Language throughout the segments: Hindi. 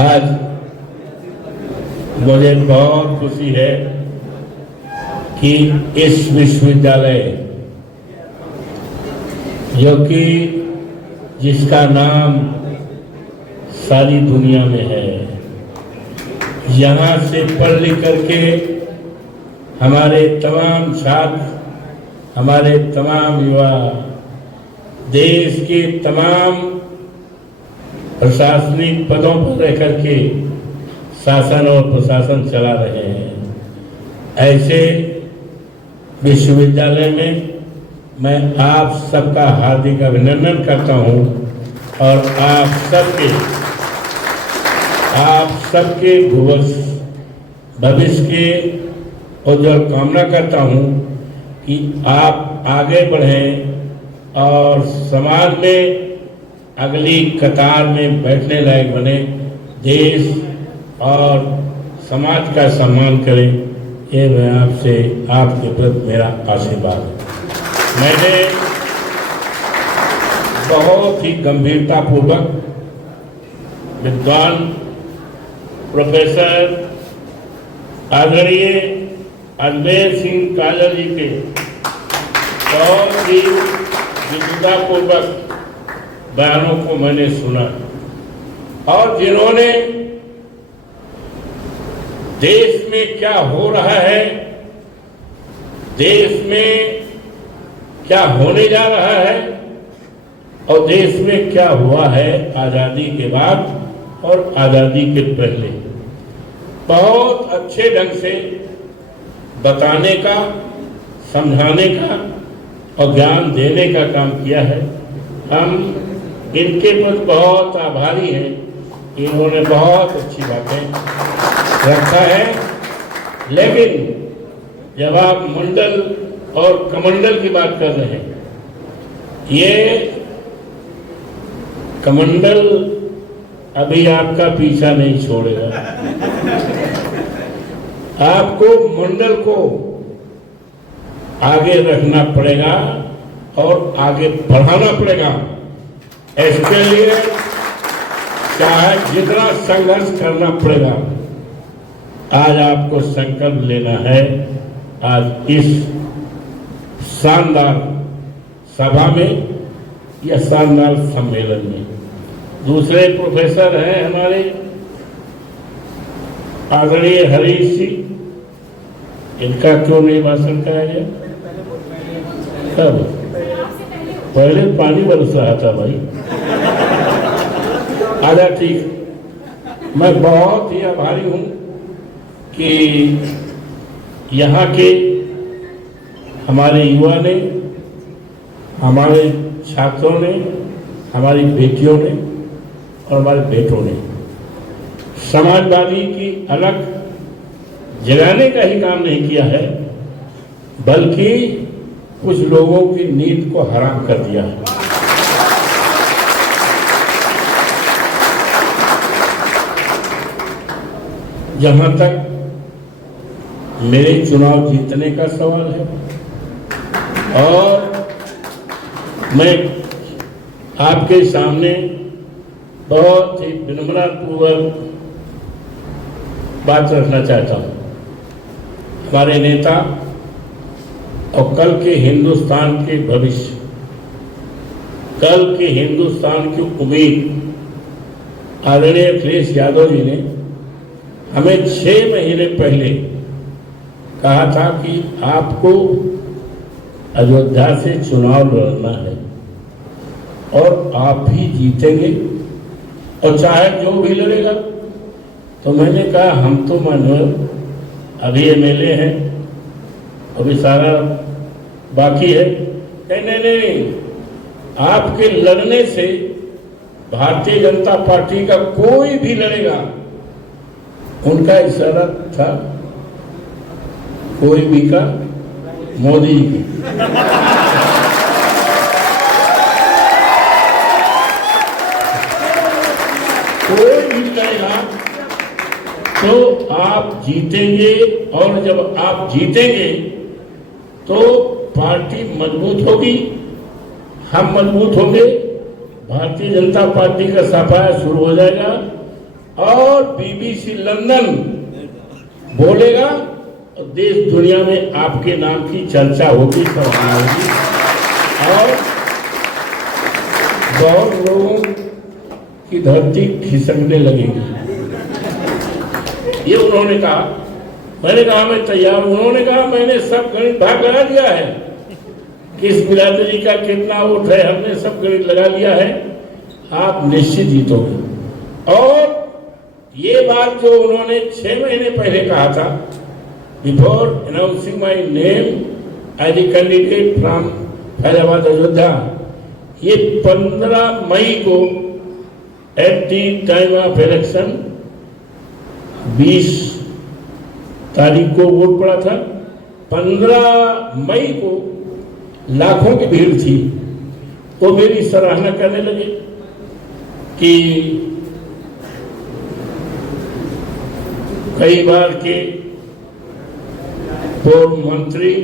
आज मुझे बहुत खुशी है कि इस विश्वविद्यालय जो कि जिसका नाम सारी दुनिया में है, यहाँ से पढ़ लिख करके हमारे तमाम छात्र, हमारे तमाम युवा देश के तमाम प्रशासनिक पदों पर रह करके शासन और प्रशासन चला रहे हैं। ऐसे विश्वविद्यालय में मैं आप सबका हार्दिक अभिनंदन करता हूं और आप सबके भविष्य के उज्जवल कामना करता हूं कि आप आगे बढ़ें और समाज में अगली कतार में बैठने लायक बने, देश और समाज का सम्मान करें। ये मैं आपसे आपके प्रति मेरा आशीर्वाद है। मैंने बहुत ही गंभीरता पूर्वक विद्वान प्रोफेसर आदरणीय अजमेर सिंह काजल जी के बहुत ही विद्वतापूर्वक बयानों को मैंने सुना और जिन्होंने देश में क्या हो रहा है, देश में क्या होने जा रहा है और देश में क्या हुआ है आजादी के बाद और आजादी के पहले बहुत अच्छे ढंग से बताने का, समझाने का और ज्ञान देने का काम किया है। हम इनके प्रति बहुत आभारी हैं। इन्होंने बहुत अच्छी बातें रखा है, लेकिन जब आप मंडल और कमंडल की बात कर रहे हैं, ये कमंडल अभी आपका पीछा नहीं छोड़ेगा। आपको मंडल को आगे रखना पड़ेगा और आगे बढ़ाना पड़ेगा। इसके लिए चाहे जितना संघर्ष करना पड़ेगा, आज आपको संकल्प लेना है। आज इस शानदार सभा में या शानदार सम्मेलन में दूसरे प्रोफेसर हैं हमारे आदरणीय हरीश जी, इनका क्यों नहीं भाषण कराया गया? कब? पहले पानी बरस रहा था भाई। आजा ठीक। मैं बहुत ही आभारी हूं कि यहाँ के हमारे युवा ने, हमारे छात्रों ने, हमारी बेटियों ने और हमारे बेटों ने समाजवादी की अलग जगाने का ही काम नहीं किया है, बल्कि कुछ लोगों की नींद को हराम कर दिया है। जहां तक मेरे चुनाव जीतने का सवाल है और मैं आपके सामने बहुत ही विनम्रतापूर्वक बात रखना चाहता हूं। हमारे नेता और कल के हिंदुस्तान के भविष्य, कल के हिंदुस्तान की उम्मीद आदरणीय अखिलेश यादव जी ने हमें 6 महीने पहले कहा था कि आपको अयोध्या से चुनाव लड़ना है और आप ही जीतेंगे और चाहे जो भी लड़ेगा। तो मैंने कहा हम तो मानव अभी एमएलए हैं, अभी सारा बाकी है। नहीं, आपके लड़ने से भारतीय जनता पार्टी का कोई भी लड़ेगा, उनका इशारा था कोई भी का, मोदी जी की। तो आप जीतेंगे, और जब आप जीतेंगे तो पार्टी मजबूत होगी, हम मजबूत होंगे, भारतीय जनता पार्टी का सफाया शुरू हो जाएगा और बीबीसी लंदन बोलेगा और देश दुनिया में आपके नाम की चर्चा होगी, सराहना होगी और बहुत लोगों की धरती खिसकने लगेगी। ये उन्होंने कहा। मैंने कहा मैं तैयार। उन्होंने कहा मैंने सब गणित भाग लगा दिया है, किस बिरादरी का कितना वोट है, हमने सब गणित लगा लिया है, आप निश्चित जीतोगे। और ये बात जो उन्होंने 6 महीने पहले कहा था, before announcing my name as a candidate from Faizabad Ayodhya, ये 15 मई को at the time of election 20 तारीख को वोट पड़ा था। 15 मई को लाखों की भीड़ थी, वो मेरी सराहना करने लगे कि कई बार के पूर्व मंत्री,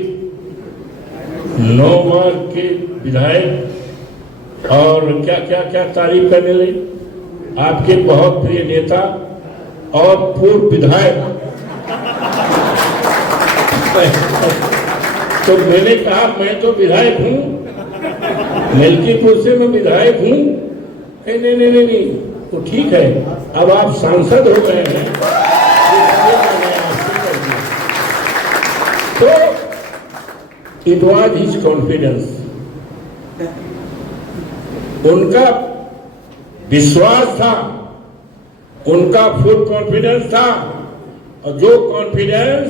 9 बार के विधायक और क्या क्या क्या तारीफ करने लगे। आपके बहुत प्रिय नेता और पूर्व विधायक तो मैंने कहा मैं तो विधायक हूं, मिल्कीपुर से मैं विधायक हूं। नहीं नहीं नहीं नहीं, तो ठीक है, अब आप सांसद हो गए हैं। तो इट वॉज हिज कॉन्फिडेंस, उनका विश्वास था, उनका फुल कॉन्फिडेंस था। और जो कॉन्फिडेंस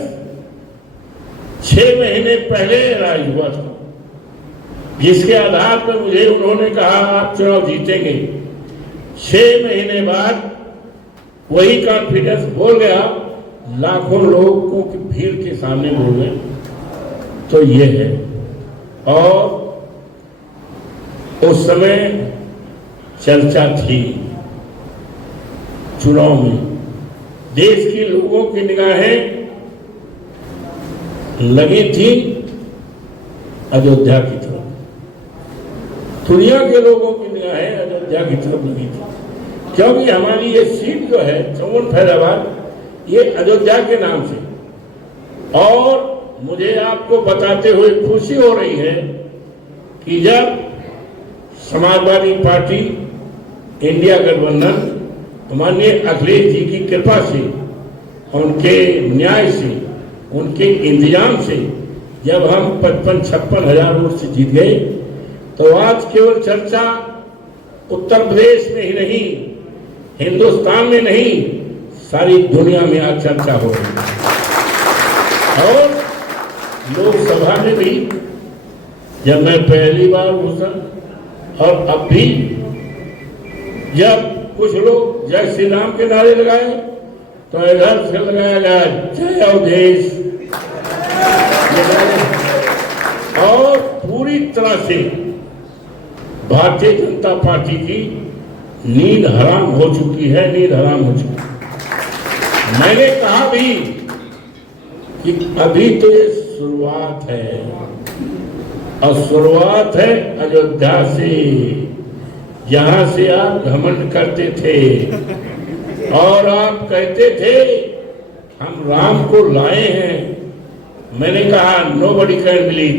6 महीने पहले राइज हुआ था, जिसके आधार पर मुझे उन्होंने कहा आप चुनाव जीतेंगे, 6 महीने बाद वही कॉन्फिडेंस बोल गया, लाखों लोगों की भीड़ के सामने बोल गए। तो ये है। और उस समय चर्चा थी चुनाव में, देश के लोगों की निगाहें लगी थी अयोध्या की तरफ, दुनिया के लोगों की निगाहें अयोध्या की तरफ लगी थी, क्योंकि हमारी ये सीट जो है चौवन फैजाबाद, ये अयोध्या के नाम से। और मुझे आपको बताते हुए खुशी हो रही है कि जब समाजवादी पार्टी, इंडिया गठबंधन, माननीय अखिलेश जी की कृपा से, उनके न्याय से, उनके इंतजाम से जब हम 55-56 हजार वोट से जीत गए, तो आज केवल चर्चा उत्तर प्रदेश में ही नहीं, हिंदुस्तान में नहीं, सारी दुनिया में आज चर्चा हो रही है। और लोकसभा में भी जब मैं पहली बार घुसा और अब भी जब कुछ लोग जय श्री राम के नारे लगाए तो इधर से लगाया गया जय अवधेश, और पूरी तरह से भारतीय जनता पार्टी की नींद हराम हो चुकी है, नींद हराम हो चुकी है। मैंने कहा भी कि अभी तो ये शुरुआत है, और शुरुआत है अयोध्या से, जहां से आप घमंड करते थे और आप कहते थे हम राम को लाए हैं। मैंने कहा नोबडी कैन बिलीव,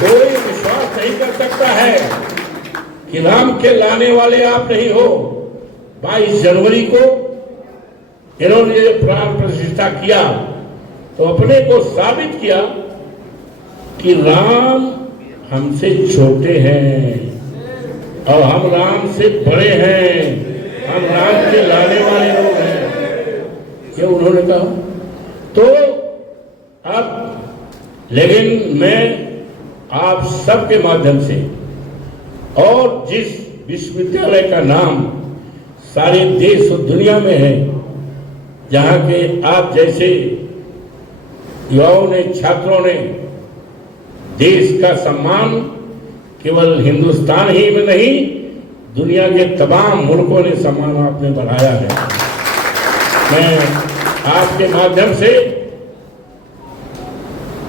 कोई विश्वास नहीं कर सकता है कि राम के लाने वाले आप नहीं हो। 22 जनवरी को इन्होंने प्राण प्रतिष्ठा किया तो अपने को साबित किया कि राम हमसे छोटे हैं और हम राम से बड़े हैं, हम राम के लाने वाले लोग हैं, ये उन्होंने कहा। तो अब लेकिन मैं आप सबके माध्यम से, और जिस विश्वविद्यालय का नाम सारे देश और दुनिया में है, जहां के आप जैसे युवाओं ने, छात्रों ने देश का सम्मान केवल हिंदुस्तान ही में नहीं दुनिया के तमाम मुल्कों ने सम्मान आपने बढ़ाया है। मैं आपके माध्यम से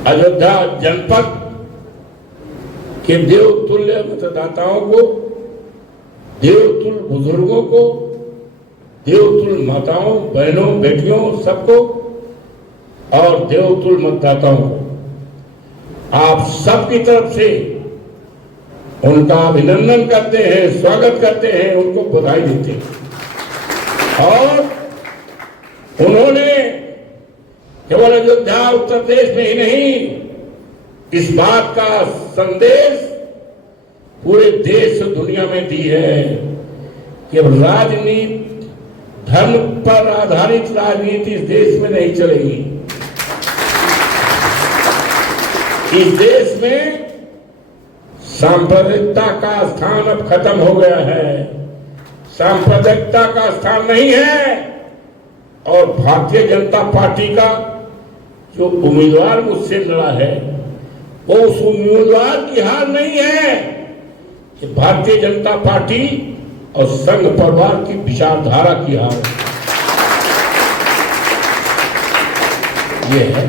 अयोध्या जनपद के देवतुल्य मतदाताओं को, देवतुल्य बुजुर्गों को, देवतुल्य माताओं, बहनों, बेटियों सबको और देवतुल्य मतदाताओं को आप सबकी तरफ से उनका अभिनंदन करते हैं, स्वागत करते हैं, उनको बधाई देते हैं। और उन्होंने केवल अयोध्या उत्तर प्रदेश में ही नहीं, इस बात का संदेश पूरे देश दुनिया में दी है कि अब राजनीति, धर्म पर आधारित राजनीति इस देश में नहीं चलेगी। इस देश में सांप्रदायिकता का स्थान अब खत्म हो गया है। सांप्रदायिकता का स्थान नहीं है। और भारतीय जनता पार्टी का जो उम्मीदवार मुझसे लड़ा है, वो उस उम्मीदवार की हार नहीं है कि भारतीय जनता पार्टी और संघ परिवार की विचारधारा की हार ये है।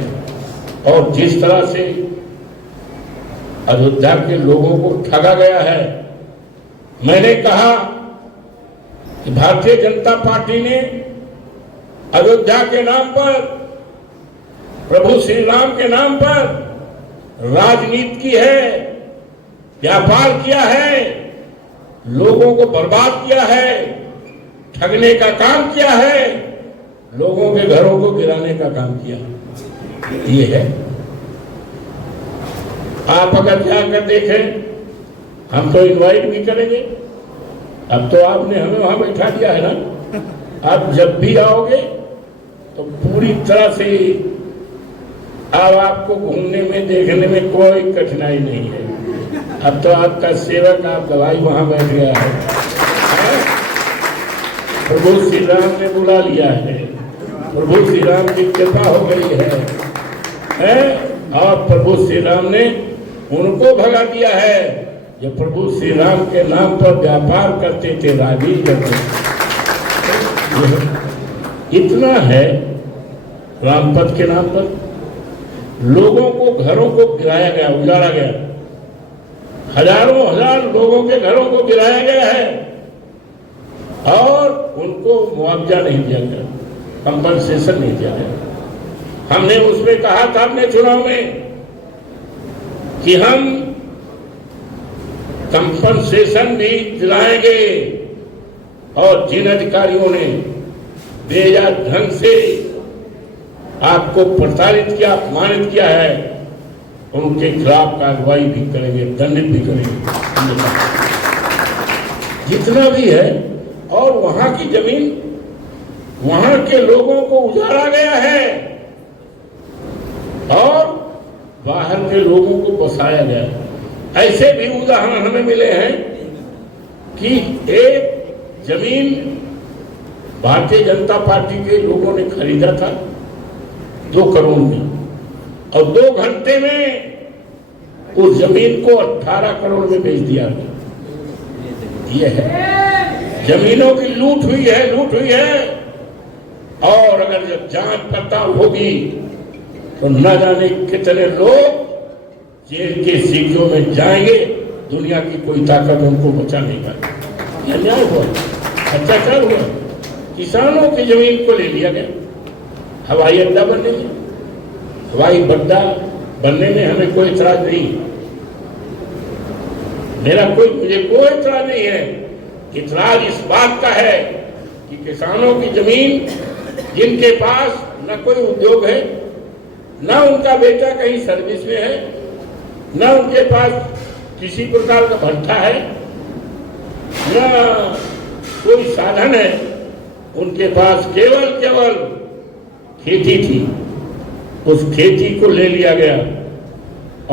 और जिस तरह से अयोध्या के लोगों को ठगा गया है, मैंने कहा कि भारतीय जनता पार्टी ने अयोध्या के नाम पर, प्रभु श्री राम के नाम पर राजनीति की है, व्यापार किया है, लोगों को बर्बाद किया है, ठगने का काम किया है, लोगों के घरों को गिराने का काम किया। ये है। आप अगर जाकर देखें, हम तो इनवाइट भी करेंगे। अब तो आपने हमें वहां बैठा दिया है ना। आप जब भी आओगे तो पूरी तरह से अब आपको घूमने में, देखने में कोई कठिनाई नहीं है। अब तो आपका सेवक, आप गवाही वहां बैठ गया है। प्रभु श्री राम ने बुला लिया है, प्रभु श्री राम की कृपा हो गई है और प्रभु श्री राम ने उनको भगा दिया है जो प्रभु श्री राम के नाम पर व्यापार करते थे, राजनीति करते थे। इतना है, रामपथ के नाम पर लोगों को, घरों को गिराया गया, उजाड़ा गया। हजारों हजार लोगों के घरों को गिराया गया है और उनको मुआवजा नहीं दिया गया, कंपनसेशन नहीं दिया गया। हमने उसमें कहा था अपने चुनाव में कि हम कंपनसेशन भी दिलाएंगे और जिन अधिकारियों ने बेजा ढंग से आपको प्रताड़ित किया, अपमानित किया है, उनके खिलाफ कार्रवाई भी करेंगे, दंडित भी करेंगे, जितना भी है। और वहां की जमीन, वहां के लोगों को उजाड़ा गया है और बाहर के लोगों को बसाया गया है। ऐसे भी उदाहरण हमें मिले हैं कि एक जमीन भारतीय जनता पार्टी के लोगों ने खरीदा था 2 करोड़ में और 2 घंटे में उस जमीन को 18 करोड़ में बेच दिया। यह है, जमीनों की लूट हुई है, लूट हुई है। और अगर जब जांच पड़ताल होगी तो न जाने कितने लोग जेल के सीटों में जाएंगे, दुनिया की कोई ताकत उनको बचा नहीं पाएगी। यह न्याय हुआ, अत्याचार हुआ। किसानों की जमीन को ले लिया गया। हवाई अड्डा बनने में, हवाई अड्डा बनने में हमें कोई इतराज नहीं, मुझे कोई इतराज नहीं है। इतराज इस बात का है कि किसानों की जमीन, जिनके पास न कोई उद्योग है, न उनका बेटा कहीं सर्विस में है, न उनके पास किसी प्रकार का भत्ता है, न कोई साधन है, उनके पास केवल खेती थी। उस खेती को ले लिया गया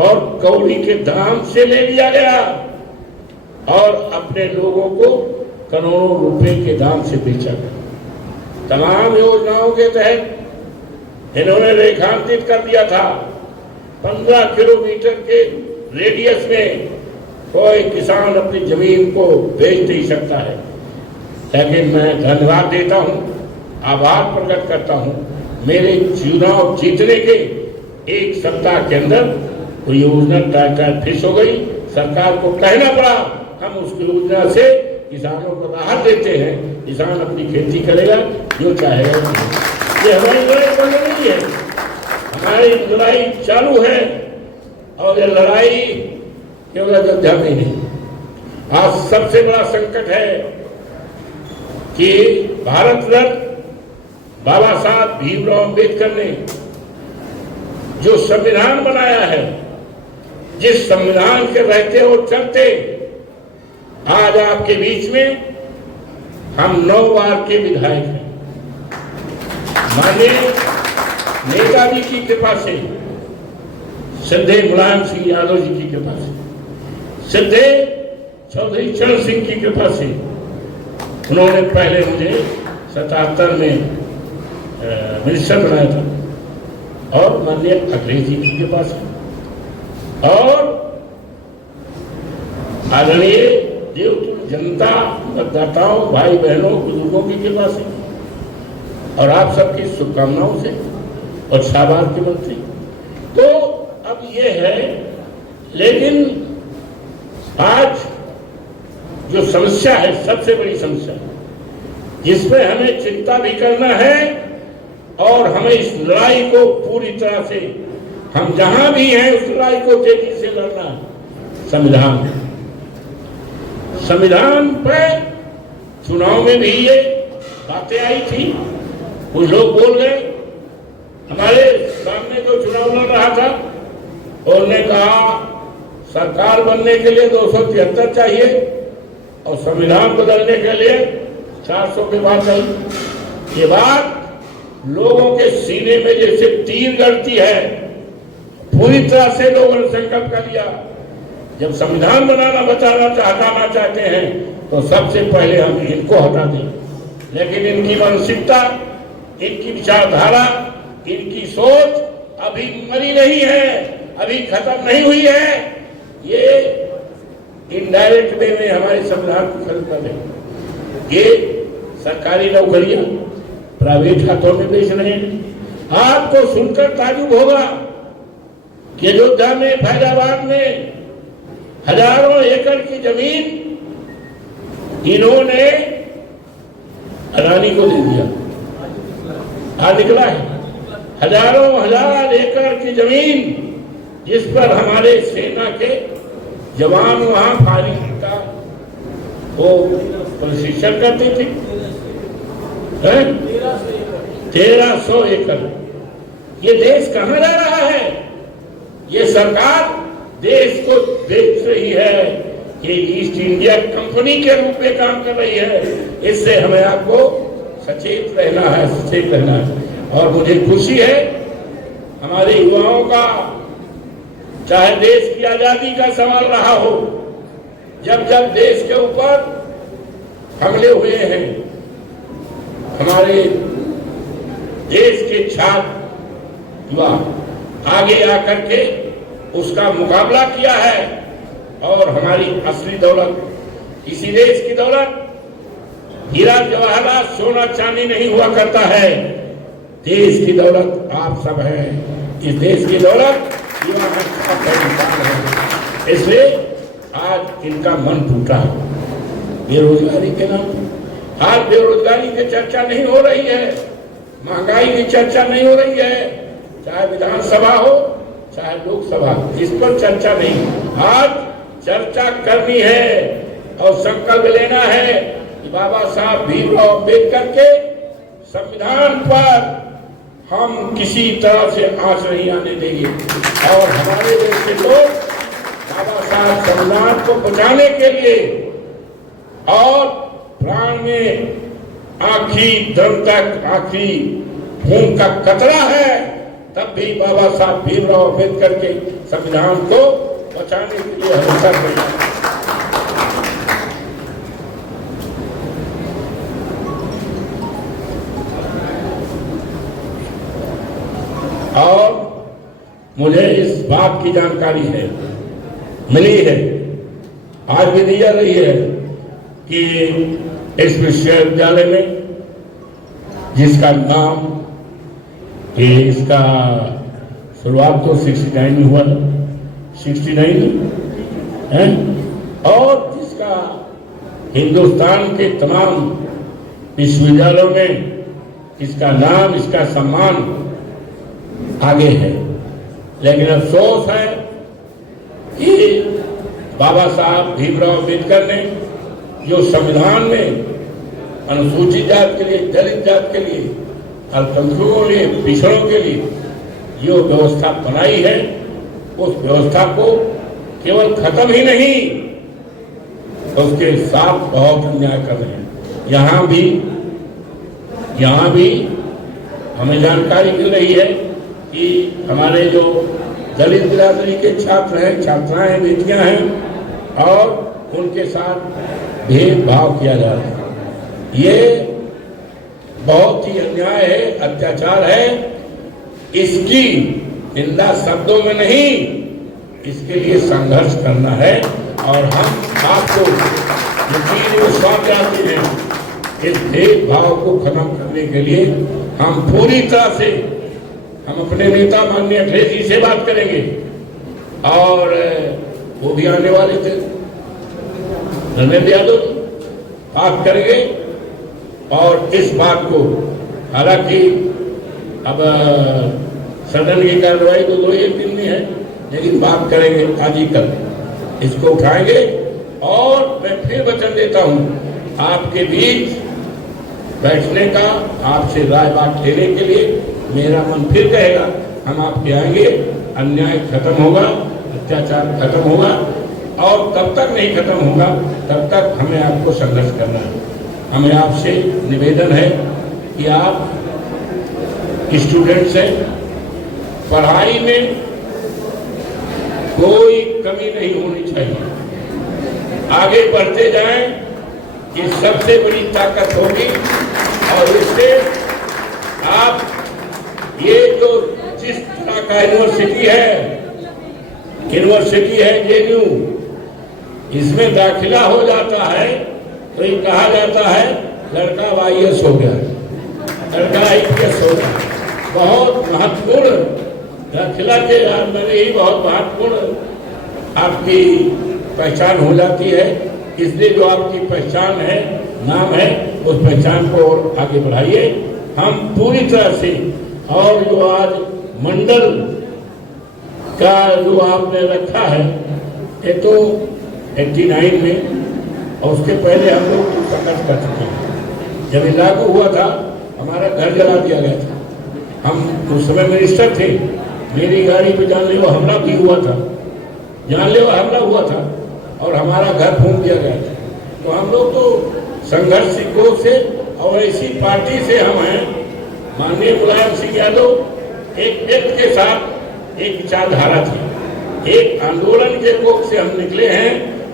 और कौड़ी के दाम से ले लिया गया और अपने लोगों को करोड़ों रुपए के दाम से बेचा गया। तमाम योजनाओं के तहत इन्होंने रेखांकित कर दिया था 15 किलोमीटर के रेडियस में कोई किसान अपनी जमीन को बेच नहीं सकता है। लेकिन मैं धन्यवाद देता हूं, आभार प्रकट करता हूं, मेरे चुनाव जीतने के एक सप्ताह के अंदर वो योजना टाइम फिक्स हो गई। सरकार को कहना पड़ा हम उस योजना से किसानों को राहत देते हैं, किसान अपनी खेती करेगा जो चाहेगा। ये हमारी लड़ाई बंद नहीं है, हमारी लड़ाई चालू है और ये लड़ाई केवल अयोध्या में नहीं। आज सबसे बड़ा संकट है कि भारत रत्न बाबा साहब भीमराव अम्बेडकर ने जो संविधान बनाया है, जिस संविधान के रहते और चलते आज आपके बीच में हम 9 बार के विधायक हैं। माननीय नेताजी की कृपा से, श्रद्धेय मुलायम सिंह यादव जी की कृपा से, श्रद्धेय चौधरी चरण सिंह की कृपा से, उन्होंने पहले मुझे 77 में मिनिस्टर बनाया था और माननीय अखिलेश जी की कृपा से और आदरणीय देवतुल्य जनता, मतदाताओं, भाई बहनों, बुजुर्गों की कृपा से और आप सबकी शुभकामनाओं से और शाहबाद के मंत्री। तो अब ये है, लेकिन आज जो समस्या है, सबसे बड़ी समस्या जिसमें हमें चिंता भी करना है और हमें इस लड़ाई को पूरी तरह से, हम जहां भी हैं उस लड़ाई को तेजी से लड़ना है। संविधान पर चुनाव में भी ये बातें आई थी, कुछ लोग बोल गए, हमारे सामने जो चुनाव लड़ रहा था उन्होंने कहा सरकार बनने के लिए 273 चाहिए और संविधान बदलने के लिए 400 की बात आई। ये बात लोगों के सीने में जैसे तीर गड़ती है, पूरी तरह से लोगों ने संकल्प कर लिया जब संविधान हटाना चाहते हैं तो सबसे पहले हम इनको हटा दें। लेकिन इनकी मानसिकता, इनकी विचारधारा, इनकी सोच अभी मरी नहीं है, अभी खत्म नहीं हुई है। ये इनडायरेक्ट वे में हमारे संविधान को खत्म कर रहे, ये सरकारी नौकरियां प्राइवेट हाथों में बेच रहे हैं। आपको सुनकर ताजुब होगा कि अयोध्या में, फैजाबाद में हजारों एकड़ की जमीन इन्होंने अडानी को दे दिया। आज निकला है हजार एकड़ की जमीन जिस पर हमारे सेना के जवान वहां फायरिंग का वो प्रशिक्षण करते थे। 1300 एकड़। ये देश कहां जा रहा है? ये सरकार देश को बेच रही है, ये ईस्ट इंडिया कंपनी के रूप में काम कर रही है। इससे हमें आपको सचेत रहना है, सचेत रहना है। और मुझे खुशी है हमारे युवाओं का, चाहे देश की आजादी का सवाल रहा हो, जब जब देश के ऊपर हमले हुए हैं, हमारे देश के छात्र युवा आगे आकर के उसका मुकाबला किया है। और हमारी असली दौलत, इसी देश की दौलत हीरा जवाहरात सोना चांदी नहीं हुआ करता है, देश की दौलत आप सब हैं। इस देश की दौलत युवा है। इसलिए आज इनका मन टूटा है बेरोजगारी के नाम। आज बेरोजगारी की चर्चा नहीं हो रही है, महंगाई की चर्चा नहीं हो रही है, चाहे विधानसभा हो चाहे लोकसभा, इस पर चर्चा नहीं। आज चर्चा करनी है और संकल्प लेना है कि बाबा साहब भीमराव अम्बेडकर के संविधान पर हम किसी तरह से आंच नहीं आने देंगे। और हमारे देश के लोग बाबा साहब संविधान को बचाने के लिए और प्राण में आखिरी दम तक, आखिरी खून का कतरा है, तब भी बाबा साहब भीमराव अम्बेडकर के संविधान को बचाने के लिए हमेशा तैयार। और मुझे इस बात की जानकारी है, मिली है आज भी दी जा रही है कि इस विश्वविद्यालय में जिसका नाम कि इसका शुरुआत तो 69 में हुआ था, 69 है, और जिसका हिंदुस्तान के तमाम विश्वविद्यालयों में इसका नाम, इसका सम्मान आगे है। लेकिन अफसोस है कि बाबा साहब भीमराव अम्बेडकर ने जो संविधान में अनुसूचित जात के लिए, दलित जात के लिए, अल्पसंख्यकों के लिए, पिछड़ों के लिए जो व्यवस्था बनाई है, उस व्यवस्था को केवल खत्म ही नहीं, उसके साथ बहुत अन्याय कर रहे हैं। यहाँ भी हमें जानकारी मिल रही है कि हमारे जो दलित बिरादरी के छात्र हैं, छात्राएं हैं, बेटियां हैं, और उनके साथ भेदभाव किया जा रहा है। ये बहुत ही अन्याय है, अत्याचार है। इसकी निंदा शब्दों में नहीं, इसके लिए संघर्ष करना है। और हम आपको यकीन विश्वास दिलाते हैं, इस भेदभाव को खत्म करने के लिए हम पूरी तरह से हम अपने नेता माननीय अखिलेश जी से बात करेंगे, और वो भी आने वाले थे, धर्मेंद्र यादव बात करेंगे। और इस बात को, हालांकि अब सदन की कार्रवाई तो 2-1 दिन में है, लेकिन बात करेंगे आज ही कल, इसको उठाएंगे। और मैं फिर वचन देता हूं आपके बीच बैठने का, आपसे राय बात लेने के लिए मेरा मन फिर कहेगा हम आपके आएंगे। अन्याय खत्म होगा, अत्याचार खत्म होगा, और तब तक नहीं खत्म होगा तब तक हमें आपको संघर्ष करना है। हमें आपसे निवेदन है कि आप स्टूडेंट्स हैं, पढ़ाई में कोई कमी नहीं होनी चाहिए, आगे बढ़ते जाएं, ये सबसे बड़ी ताकत होगी। और इससे आप ये जो जिस तरह का यूनिवर्सिटी है जेएनयू, इसमें दाखिला हो जाता है तो ये कहा जाता है लड़का IAS हो गया, लड़का IPS हो गया। बहुत महत्वपूर्ण दाखिला के अंदर ही बहुत महत्वपूर्ण आपकी पहचान हो जाती है। इसलिए जो आपकी पहचान है, नाम है, उस पहचान को और आगे बढ़ाइए। हम पूरी तरह से, और जो आज मंडल का जो आपने रखा है, ये तो 89 में, और उसके पहले हम लोग संघर्ष कर चुके हैं। जब ये लागू हुआ था, हमारा घर जला दिया गया था। हम उस समय मिनिस्टर थे, मेरी गाड़ी पे जानलेवा हमला भी हुआ था, जानलेवा हमला हुआ था, और हमारा घर फूंक दिया गया था। तो हम लोग तो संघर्ष से, और ऐसी पार्टी से हम हैं। माननीय मुलायम सिंह यादव एक व्यक्ति के साथ एक विचारधारा थी, एक आंदोलन के कोख से हम निकले हैं।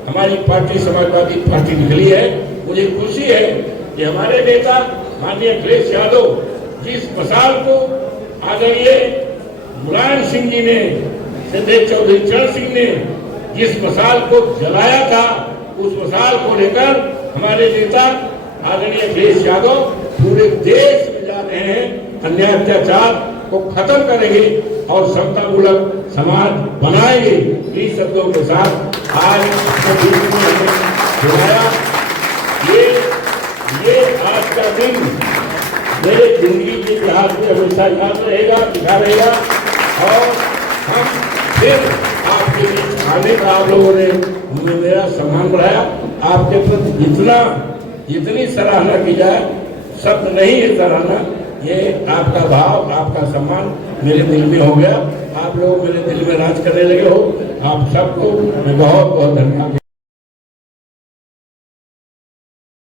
हमारी पार्टी समाजवादी पार्टी निकली है। मुझे खुशी है कि हमारे नेता माननीय अखिलेश यादव जिस मसाल को आदरणीय मुलायम सिंह जी ने, सिद्धेश चौधरी चरण सिंह ने जिस मसाल को जलाया था, उस मसाल को लेकर हमारे नेता आदरणीय अखिलेश यादव पूरे देश में जा रहे हैं। अन्याय अत्याचार को खत्म करेंगे और समतामूलक समाज बनाएंगे। इन शब्दों के साथ आज बुलाया। ये आज का दिन मेरे जिंदगी के इतिहास में हमेशा याद रहेगा, दिखा रहेगा। और हम फिर आपके बीच आने का, आप लोगों ने मेरा सम्मान बढ़ाया। आपके प्रति जितनी सराहना की जाए शब्द नहीं है सराहना, ये आपका भाव, आपका सम्मान मेरे दिल में हो गया। आप लोग मेरे दिल में राज करने लगे हो। आप सबको मैं बहुत बहुत धन्यवाद।